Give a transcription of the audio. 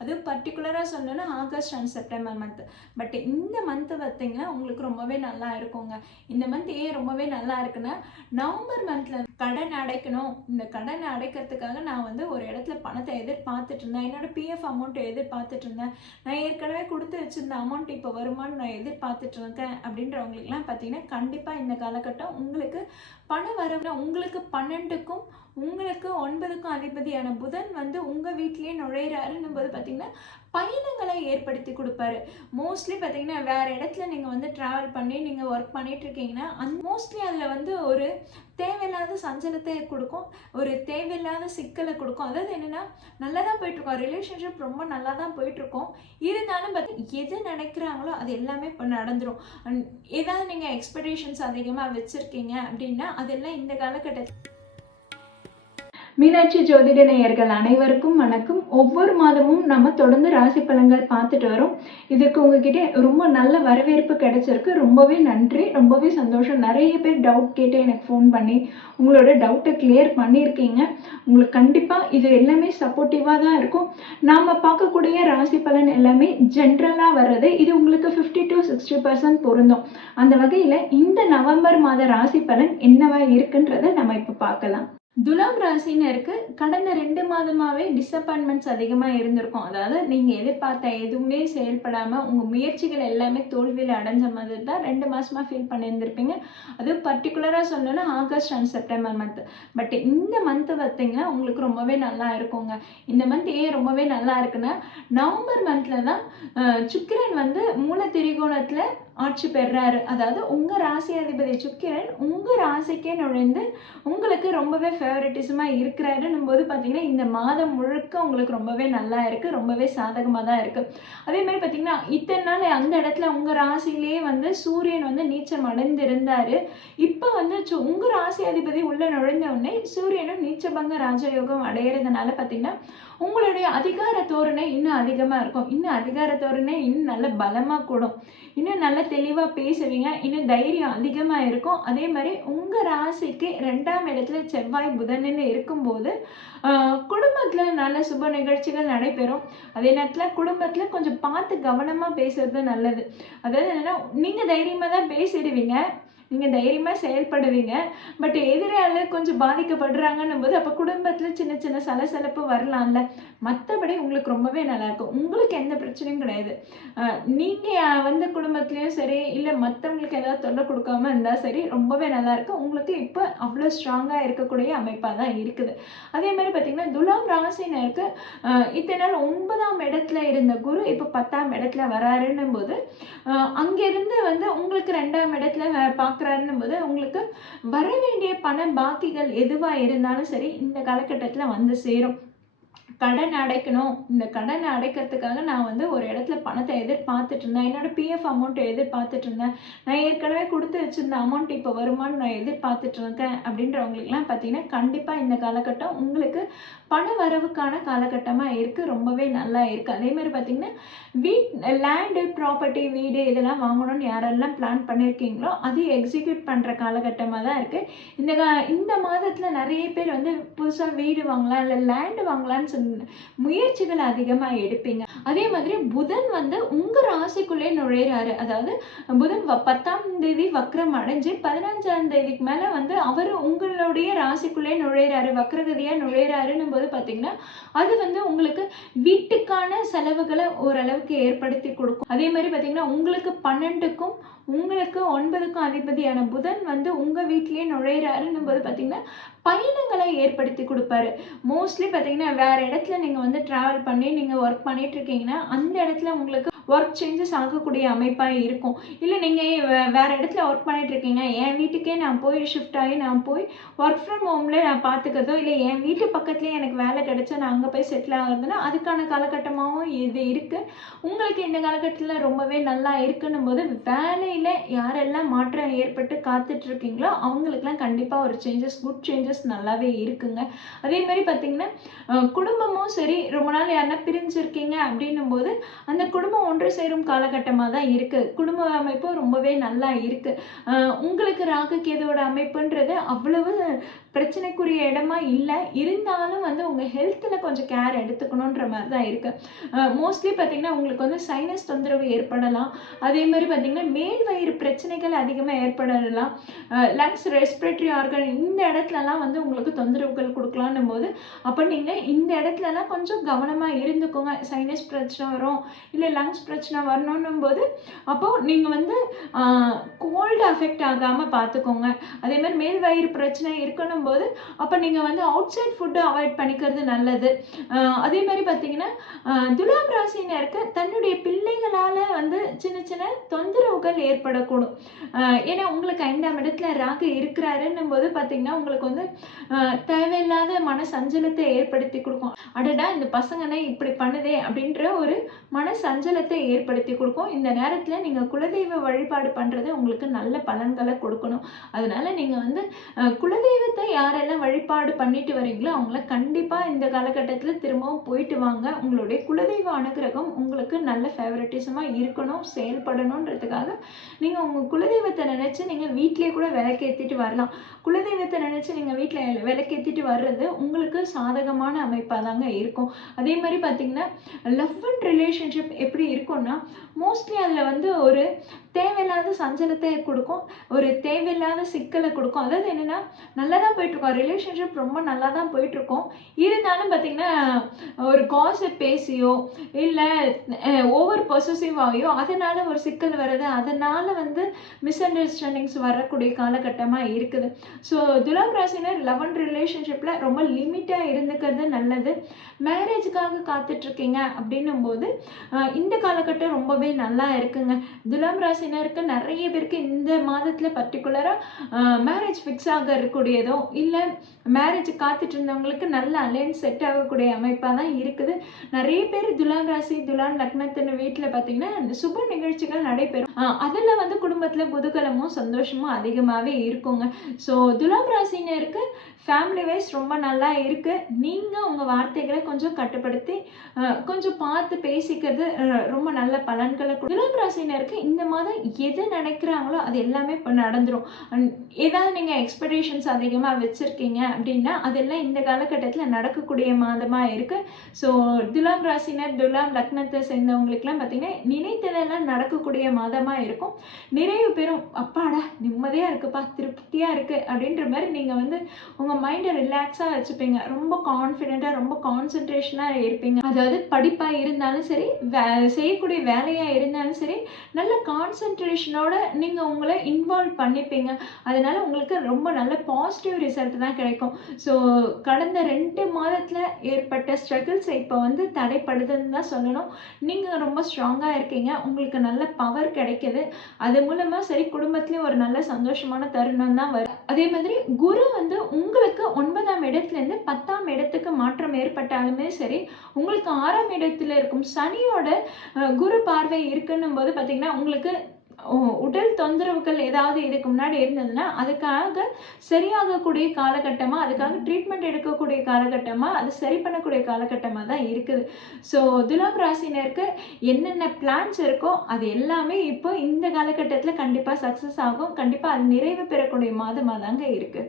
அதுவும் பர்டிகுலராக சொல்லணும்னா August and September month but இந்த மந்த்து பார்த்தீங்கன்னா உங்களுக்கு ரொம்பவே நல்லா இருக்குங்க. இந்த மந்த் ஏன் ரொம்பவே நல்லா இருக்குன்னா நவம்பர் மந்த்தில் கடன் அடைக்கணும். இந்த கடனை அடைக்கிறதுக்காக நான் வந்து ஒரு இடத்துல பணத்தை எதிர்பார்த்துட்டு இருந்தேன். என்னோட பிஎஃப் அமௌண்ட்டை எதிர்பார்த்துட்டு இருந்தேன். நான் ஏற்கனவே கொடுத்து வச்சிருந்த அமௌண்ட் இப்போ வருமானு நான் எதிர்பார்த்துட்டு இருக்கேன் அப்படின்றவங்களுக்குலாம் பார்த்தீங்கன்னா கண்டிப்பாக இந்த காலகட்டம் உங்களுக்கு பண வரவு உங்களுக்கு பன்னெண்டுக்கும் உங்களுக்கு ஒன்பதுக்கும் அதிபதியான புதன் வந்து உங்கள் வீட்லேயே நுழையிறாருன்னும் போது பார்த்தீங்கன்னா பயணங்களை ஏற்படுத்தி கொடுப்பாரு. மோஸ்ட்லி பார்த்தீங்கன்னா வேறு இடத்துல நீங்கள் வந்து ட்ராவல் பண்ணி நீங்கள் ஒர்க் பண்ணிட்டு இருக்கீங்கன்னா அந் மோஸ்ட்லி அதில் வந்து ஒரு தேவையில்லாத சஞ்சலத்தை கொடுக்கும். ஒரு தேவையில்லாத சிக்கலை கொடுக்கும். அதாவது என்னென்னா நல்லா தான் போயிட்டுருக்கோம் ரிலேஷன்ஷிப் ரொம்ப நல்லா தான் போயிட்டுருக்கோம். இருந்தாலும் பார்த்தீங்கன்னா எது நினைக்கிறாங்களோ அது எல்லாமே இப்போ நடந்துரும். அண்ட் ஏதாவது நீங்கள் எக்ஸ்பெக்டேஷன்ஸ் அதிகமாக வச்சுருக்கீங்க அப்படின்னா அதெல்லாம் இந்த காலகட்டத்தில் மீனாட்சி ஜோதிட நேயர்கள் அனைவருக்கும் வணக்கம். ஒவ்வொரு மாதமும் நம்ம தொடர்ந்து ராசி பலன்கள் பார்த்துட்டு வரோம். இதுக்கு உங்ககிட்ட ரொம்ப நல்ல வரவேற்பு கிடைச்சிருக்கு. ரொம்பவே நன்றி. ரொம்பவே சந்தோஷம். நிறைய பேர் டவுட் கேட்டு எனக்கு ஃபோன் பண்ணி உங்களோட டவுட்டை கிளியர் பண்ணியிருக்கீங்க. உங்களுக்கு கண்டிப்பாக இது எல்லாமே சப்போர்ட்டிவாக தான் இருக்கும். நாம் பார்க்கக்கூடிய ராசி பலன் எல்லாமே ஜென்ரலாக வர்றது இது உங்களுக்கு ஃபிஃப்டி டு சிக்ஸ்டி பர்சன்ட் பொருந்தும். அந்த வகையில் இந்த நவம்பர் மாத ராசி பலன் என்னவா இருக்குன்றதை நம்ம இப்போ பார்க்கலாம். துலாம் ராசினருக்கு கடந்த ரெண்டு மாதமாகவே டிசப்பாயின்மெண்ட்ஸ் அதிகமாக இருந்திருக்கும். அதாவது நீங்கள் எதிர்பார்த்த எதுவுமே செயல்படாமல் உங்கள் முயற்சிகள் எல்லாமே தோல்வியில் அடைஞ்ச மாதிரி தான் ரெண்டு மாதமாக ஃபீல் பண்ணியிருந்திருப்பீங்க. அதுவும் பர்டிகுலராக சொல்லணும்னா August and September month but இந்த மந்த்து பார்த்தீங்கன்னா உங்களுக்கு ரொம்பவே நல்லா இருக்குங்க. இந்த மந்த் ஏன் ரொம்பவே நல்லா இருக்குன்னா நவம்பர் மந்தில் தான் சுக்கிரன் வந்து மூல திரிகோணத்தில் ஆட்சி பெறாரு. அதாவது உங்கள் ராசி அதிபதி சுக்கிரன் உங்கள் ராசிக்கே நுழைந்து உங்களுக்கு ரொம்பவே ஃபேவரட்டிசமாக இருக்கிறாருன்னும் போது பார்த்தீங்கன்னா இந்த மாதம் முழுக்க உங்களுக்கு ரொம்பவே நல்லா இருக்குது ரொம்பவே சாதகமாக தான் இருக்குது அதே மாதிரி பார்த்தீங்கன்னா இத்தனை நாள் அந்த இடத்துல உங்கள் ராசியிலேயே வந்து சூரியன் வந்து நீச்சம் அடைந்திருந்தார். இப்போ வந்து உங்கள் உங்க ராசி அதிபதி உள்ள நுழைந்த உடனே சூரியனும் நீச்சபங்க ராஜயோகம் அடையிறதுனால பார்த்தீங்கன்னா உங்களுடைய அதிகார தோரணை இன்னும் அதிகமாக இருக்கும். இன்னும் அதிகார தோரணை இன்னும் நல்ல பலமாக கூடும். இன்னும் நல்லா தெளிவாக பேசுவீங்க. இன்னும் தைரியம் அதிகமாக இருக்கும். அதே மாதிரி உங்கள் ராசிக்கு ரெண்டாம் இடத்துல செவ்வாய் புதன்னு இருக்கும்போது குடும்பத்தில் நல்ல சுப நிகழ்ச்சிகள் நடைபெறும். அதே நேரத்தில் குடும்பத்தில் கொஞ்சம் பார்த்து கவனமாக பேசுறது நல்லது. அதாவது என்னென்னா நீங்கள் தைரியமாக தான் பேசிடுவீங்க. நீங்கள் தைரியமாக செயல்படுவீங்க. பட் எதிரால கொஞ்சம் பாதிக்கப்படுறாங்கன்னும் போது அப்போ குடும்பத்தில் சின்ன சின்ன சலசலப்பு வரலாம்ல. மற்றபடி உங்களுக்கு ரொம்பவே நல்லாயிருக்கும் உங்களுக்கு எந்த பிரச்சனையும் கிடையாது. நீங்கள் வந்து குடும்பத்துலேயும் சரி இல்லை மற்றவங்களுக்கு ஏதாவது தொல்லை கொடுக்காம இருந்தால் சரி ரொம்பவே நல்லாயிருக்கும் உங்களுக்கு இப்போ அவ்வளோ ஸ்ட்ராங்காக இருக்கக்கூடிய அமைப்பாக தான் இருக்குது. அதே மாதிரி பார்த்தீங்கன்னா துலாம் ராசினருக்கு இத்தனை நாள் ஒன்பதாம் இடத்துல இருந்த குரு இப்போ பத்தாம் இடத்துல வராருன்னும் போது அங்கேருந்து வந்து உங்களுக்கு ரெண்டாம் இடத்துல பார்க்க பார்க்கறாருன்னும் போது உங்களுக்கு வர வேண்டிய பண பாக்கிகள் எதுவாக இருந்தாலும் சரி இந்த காலகட்டத்தில் வந்து சேரும். கடன் அடைக்கணும். இந்த கடனை அடைக்கிறதுக்காக நான் வந்து ஒரு இடத்துல பணத்தை எதிர்பார்த்துட்டு இருந்தேன். என்னோட பிஎஃப் அமௌண்ட்டை எதிர்பார்த்துட்டு இருந்தேன். நான் ஏற்கனவே கொடுத்து வச்சிருந்த அமௌண்ட் இப்போ வருமானு நான் எதிர்பார்த்துட்டு இருக்கேன். அப்படின்றவங்களுக்குலாம் பார்த்தீங்கன்னா கண்டிப்பாக இந்த காலகட்டம் உங்களுக்கு பண வரவுக்கான காலகட்டமாக இருக்குது ரொம்பவே நல்லா இருக்குது அதே மாதிரி பார்த்திங்கன்னா வீட் லேண்டு ப்ராப்பர்ட்டி வீடு இதெல்லாம் வாங்கணும்னு யாரெல்லாம் பிளான் பண்ணியிருக்கீங்களோ அது எக்ஸிக்யூட் பண்ணுற காலகட்டமாக தான் இருக்குது இந்த கா இந்த மாதத்தில் நிறைய பேர் வந்து புதுசாக வீடு வாங்கலாம் இல்லை லேண்டு வாங்கலாம்னு சொன்ன முயற்சிகள் அதிகமாக எடுப்பீங்க. அதே மாதிரி புதன் வந்து உங்கள் ராசிக்குள்ளே நுழையிறாரு. அதாவது புதன் வ- பத்தாம் தேதி வக்ரம் அடைஞ்சு பதினஞ்சாம் தேதிக்கு மேலே வந்து அவர் உங்களுடைய ராசிக்குள்ளே நுழையிறாரு வக்ரகதியாக நுழையிறாருன்னும் போது பார்த்தீங்கன்னா அது வந்து உங்களுக்கு வீட்டுக்கான செலவுகளை ஓரளவுக்கு ஏற்படுத்தி கொடுக்கும். அதே மாதிரி பார்த்தீங்கன்னா உங்களுக்கு பன்னெண்டுக்கும் உங்களுக்கு ஒன்பதுக்கும் அதிபதியான புதன் வந்து உங்கள் வீட்டிலேயே நுழையிறாருன்னும் போது பார்த்தீங்கன்னா பயணங்களை ஏற்படுத்தி கொடுப்பாரு. மோஸ்ட்லி பார்த்தீங்கன்னா வேற இடத்துல நீங்கள் வந்து ட்ராவல் பண்ணி நீங்கள் ஒர்க் பண்ணிட்டு இருக்கீங்கன்னா அந்த இடத்துல உங்களுக்கு ஒர்க் சேஞ்சஸ் ஆகக்கூடிய அமைப்பாக இருக்கும். இல்லை நீங்கள் வேறு இடத்துல ஒர்க் பண்ணிகிட்ருக்கீங்க என் வீட்டுக்கே நான் போய் ஷிஃப்ட் ஆகி நான் போய் ஒர்க் ஃப்ரம் ஹோமில் நான் பார்த்துக்கிறதோ இல்லை என் வீட்டு பக்கத்துலேயே எனக்கு வேலை கிடைச்சா நான் அங்கே போய் செட்டில் ஆகுறதுன்னா அதுக்கான காலகட்டமாகவும் இது இருக்குது உங்களுக்கு இந்த காலகட்டத்தில் ரொம்பவே நல்லா இருக்குன்னும் போது வேலையில் யாரெல்லாம் மாற்றம் ஏற்பட்டு காத்துட்ருக்கீங்களோ அவங்களுக்குலாம் கண்டிப்பாக ஒரு சேஞ்சஸ் குட் சேஞ்சஸ் நல்லாவே இருக்குங்க. அதே மாதிரி பார்த்தீங்கன்னா குடும்பமும் சரி ரொம்ப நாள் யாருன்னா பிரிஞ்சிருக்கீங்க அப்படின்னும் போது அந்த குடும்பம் ஒன்று சேரும் காலகட்டமாக தான் இருக்குது குடும்ப அமைப்பும் ரொம்பவே நல்லா இருக்குது உங்களுக்கு ராகு கேதுவோட அமைப்புன்றது அவ்வளவு பிரச்சனைக்குரிய இடமா இல்லை. இருந்தாலும் வந்து உங்கள் ஹெல்த்தில் கொஞ்சம் கேர் எடுத்துக்கணுன்ற மாதிரி தான் இருக்குது மோஸ்ட்லி பார்த்திங்கன்னா உங்களுக்கு வந்து சைனஸ் தொந்தரவு ஏற்படலாம். அதே மாதிரி பார்த்திங்கன்னா மேல் வயிறு பிரச்சனைகள் அதிகமாக ஏற்படலாம். லங்ஸ் ரெஸ்பிரேட்டரி ஆர்கன் இந்த இடத்துலலாம் வந்து உங்களுக்கு தொந்தரவுகள் கொடுக்கலான்னும் போது அப்போ நீங்கள் இந்த இடத்துலலாம் கொஞ்சம் கவனமாக இருந்துக்கோங்க. சைனஸ் பிரச்சனை வரும். இல்லை லங்ஸ் பிரச்சனை வரணுன்னும் போது அப்போது நீங்கள் வந்து கோல்டு அஃபெக்ட் ஆகாமல் பார்த்துக்கோங்க அதே மாதிரி மேல் வயிறு பிரச்சனை இருக்கணும் போது அப்போ நீங்கள் வந்து அவுட் சைட் ஃபுட்டு அவாய்ட் பண்ணிக்கிறது நல்லது. அதே மாதிரி பார்த்தீங்கன்னா துலாம் ராசினருக்கு தன்னுடைய பிள்ளைகளால் வந்து சின்ன சின்ன தொந்தரவுகள் ஏற்படக்கூடும். ஏன்னா உங்களுக்கு ஐந்தாம் இடத்துல ராகு இருக்கிறாருன்னும் போது பார்த்தீங்கன்னா உங்களுக்கு வந்து தேவையில்லாத மன சஞ்சலத்தை ஏற்படுத்தி கொடுக்கும். அடடா இந்த பசங்கன்னா இப்படி பண்ணுதே அப்படின்ற ஒரு மன சஞ்சலத்தை ஏற்படுத்தி கொடுக்கும். இந்த நேரத்தில் நீங்கள் குலதெய்வ வழிபாடு பண்ணுறது உங்களுக்கு நல்ல பலன்களை கொடுக்கணும். அதனால் நீங்கள் வந்து குலதெய்வத்தை யாரெல்லாம் வழிபாடு பண்ணிட்டு வரீங்களோ அவங்கள கண்டிப்பாக இந்த காலகட்டத்தில் திரும்பவும் போயிட்டு வாங்க. உங்களுடைய குலதெய்வ அனுகிரகம் உங்களுக்கு நல்ல ஃபேவரட்டிசமாக இருக்கணும் செயல்படணுன்றதுக்காக நீங்கள் உங்கள் குலதெய்வத்தை நினச்சி நீங்கள் வீட்டிலே கூட விளக்கேற்றிட்டு வரலாம். குலதெய்வத்தை நினச்சி நீங்கள் வீட்டில் விளக்கேற்றிட்டு வர்றது உங்களுக்கு சாதகமான அமைப்பாக தாங்க இருக்கும். அதே மாதிரி பார்த்தீங்கன்னா லவ் அண்ட் ரிலேஷன்ஷிப் எப்படி இருக்கும்னா மோஸ்ட்லி அதில் வந்து ஒரு தேவையில்லாத சஞ்சலத்தை கொடுக்கும் ஒரு தேவையில்லாத சிக்கலை கொடுக்கும். அதாவது என்னென்னா நல்லா தான் போயிட்டுருக்கோம் ரிலேஷன்ஷிப் ரொம்ப நல்லா தான் போயிட்டுருக்கோம். இருந்தாலும் பார்த்தீங்கன்னா ஒரு காசை பேசியோ இல்லை ஓவர் ஆகியோ அதனால் ஒரு சிக்கல் வர்றது அதனால் வந்து மிஸ் அண்டர்ஸ்டாண்டிங்ஸ் வரக்கூடிய காலகட்டமாக இருக்குது. ஸோ துலாம் ராசினர் லெவன் ரிலேஷன்ஷிப்பில் ரொம்ப லிமிட்டாக இருந்துக்கிறது நல்லது. மேரேஜுக்காக காத்துட்ருக்கீங்க அப்படின்னும் போது இந்த காலகட்டம் ரொம்பவே நல்லா இருக்குங்க. துலாம் ராசினருக்கு நிறைய பேருக்கு இந்த மாதத்தில் பர்டிகுலராக மேரேஜ் ஃபிக்ஸ் ஆக இல்லை மேரேஜ் காத்துட்டு இருந்தவங்களுக்கு நல்ல அலைன்ஸ் செட் ஆகக்கூடிய அமைப்பாக தான் இருக்குது. நிறைய பேர் துலாம் ராசி துலாம் லக்னத்தின் வீட்டில் பார்த்தீங்கன்னா சுப நிகழ்ச்சிகள் நடைபெறும். அதில் வந்து குடும்பத்தில் குதூகலமும் சந்தோஷமும் அதிகமாகவே இருக்குங்க. ஸோ துலாம் ராசினருக்கு ஃபேமிலி வைஸ் ரொம்ப நல்லா இருக்குது நீங்கள் உங்கள் வார்த்தைகளை கொஞ்சம் கட்டுப்படுத்தி கொஞ்சம் பார்த்து பேசிக்கிறது ரொம்ப நல்ல பலன்களை துலாம் ராசினருக்கு இந்த மாதம் எது நினைக்கிறாங்களோ அது எல்லாமே இப்போ நடந்துரும். அண்ட் ஏதாவது நீங்கள் எக்ஸ்பெக்டேஷன்ஸ் அதிகமாக வச்சுருக்கீங்க அப்படின்னா அதெல்லாம் இந்த காலகட்டத்தில் நடக்கக்கூடிய மாதமாக இருக்குது ஸோ துலாம் ராசினர் துலாம் லக்னத்தை சேர்ந்தவங்களுக்குலாம் பார்த்தீங்கன்னா நினைத்ததெல்லாம் நடக்கக்கூடிய மாதமாக இருக்கும். நிறைய பேரும் அப்பாடா நிம்மதியாக இருக்குப்பா திருப்தியாக இருக்குது அப்படின்ற மாதிரி நீங்கள் வந்து உங்கள் மைண்டை ரிலாக்ஸாக வச்சுப்பீங்க. ரொம்ப கான்ஃபிடெண்ட்டாக ரொம்ப கான்சன்ட்ரேஷனாக இருப்பீங்க. அதாவது படிப்பாக இருந்தாலும் சரி வே செய்யக்கூடிய வேலையாக இருந்தாலும் சரி நல்ல கான்சன்ட்ரேஷனோட நீங்கள் உங்களை இன்வால்வ் பண்ணிப்பீங்க. அதனால் உங்களுக்கு ரொம்ப நல்ல பாசிட்டிவ் ரிசல்ட் தான் கிடைக்கும். ஸோ கடந்த ரெண்டு மாதத்தில் ஏற்பட்ட ஸ்ட்ரகிள்ஸ் இப்போ வந்து தடைப்படுதுன்னு தான் சொல்லணும். நீங்கள் ரொம்ப ஸ்ட்ராங்காக இருக்கீங்க. உங்களுக்கு நல்ல பவர் கிடைக்கிது. அது மூலமாக சரி குடும்பத்துலேயும் ஒரு நல்ல சந்தோஷமான தருணம் தான் வரும். அதே மாதிரி குரு வந்து உங்களுக்கு ஒன்பதாம் இடத்துலேருந்து பத்தாம் இடத்துக்கு மாற்றம் ஏற்பட்டாலுமே சரி உங்களுக்கு ஆறாம் இடத்துல இருக்கும் சனியோட குரு பார்வை இருக்குன்னும் போது பார்த்தீங்கன்னா உங்களுக்கு உடல் தொந்தரவுகள் ஏதாவது இதுக்கு முன்னாடி இருந்ததுன்னா அதுக்காக சரியாகக்கூடிய காலகட்டமாக அதுக்காக ட்ரீட்மெண்ட் எடுக்கக்கூடிய காலகட்டமாக அது சரி பண்ணக்கூடிய காலகட்டமாக தான் இருக்குது. ஸோ துலாம் ராசினருக்கு என்னென்ன பிளான்ஸ் இருக்கோ அது எல்லாமே இப்போ இந்த காலகட்டத்தில் கண்டிப்பாக சக்ஸஸ் ஆகும். கண்டிப்பாக அது நிறைவு பெறக்கூடிய மாதமாக தாங்க இருக்குது